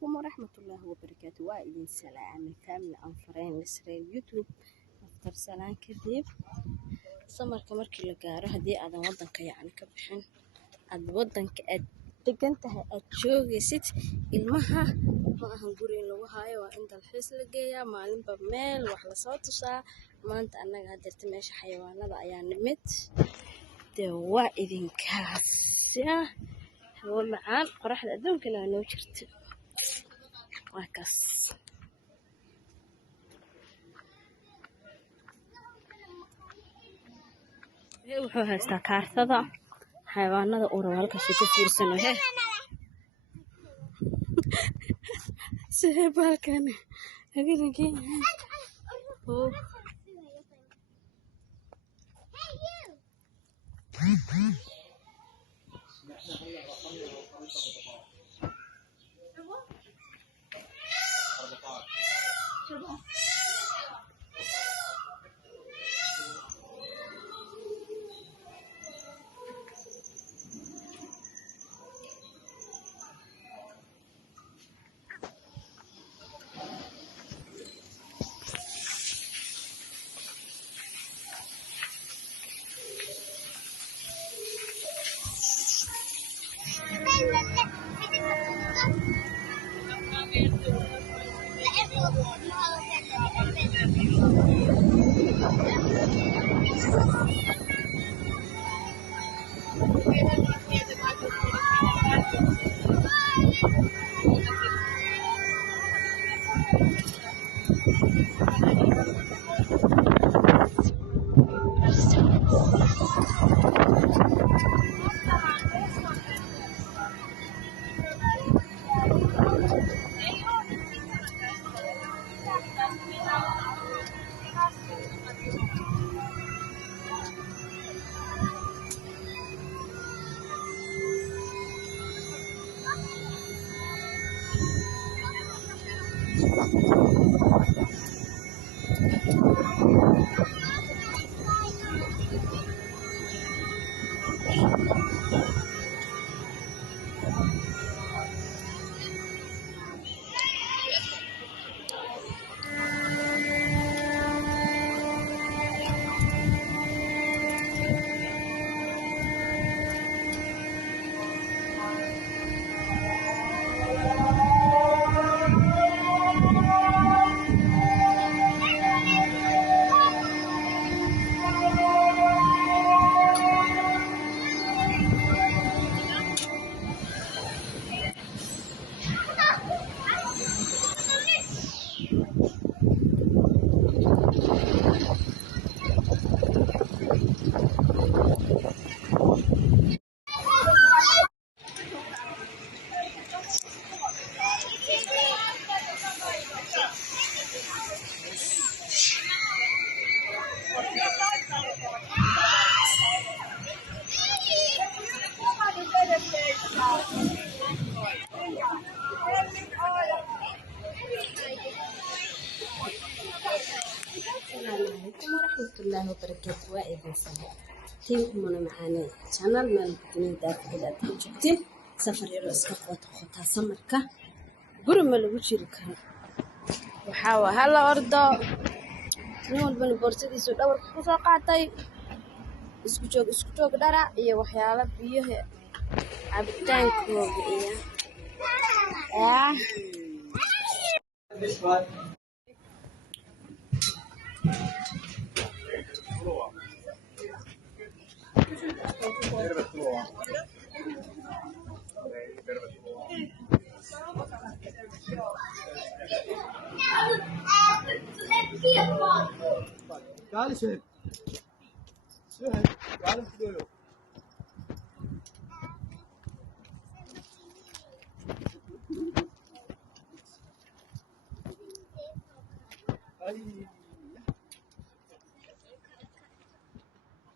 عليكم ورحمة الله وبركاته. وإذن سلام كامل أنفرين لسرين يوتيوب أفضل سلام كذب samarka markii la gaaro hadii aadan wadanka yacni ka bixin aad wadanka aad degan tahay aad joogaysid ilmaha ma ahan guri in lagu haayo waa in dalxiis la geeyaa maalinba meel wax la soo tusaa maanta annaga hadeerta meesha xayawaanada ayaa nimid dee waa idinkaas hawo macaan qoraxda adduunkana waa noo jirta waa kaas wuxuu haystaa kaartada xayawaanada uu rabo halkaas ku fiirsano sidee baalkan agarankii الله وبركاته وإذن سلام كيف من معاني channel مال بنيدات إلى تجتين سفر يروس كقوة خطها سمركة قرم اللي وجهك وحاول هلا أرضا نقول بني بورسدي سود أول خطوة قاطي اسكتوك درا إيه وحياة بيه عبتان كوب إيه تعالي شهد تعالي خذوه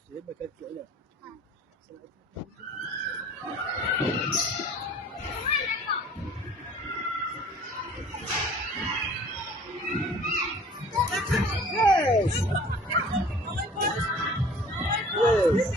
شهد مكان فعلا Yes. Yes.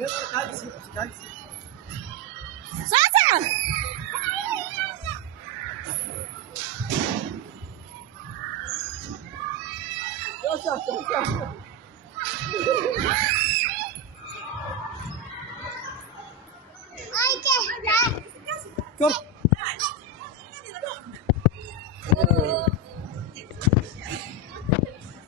صافع كر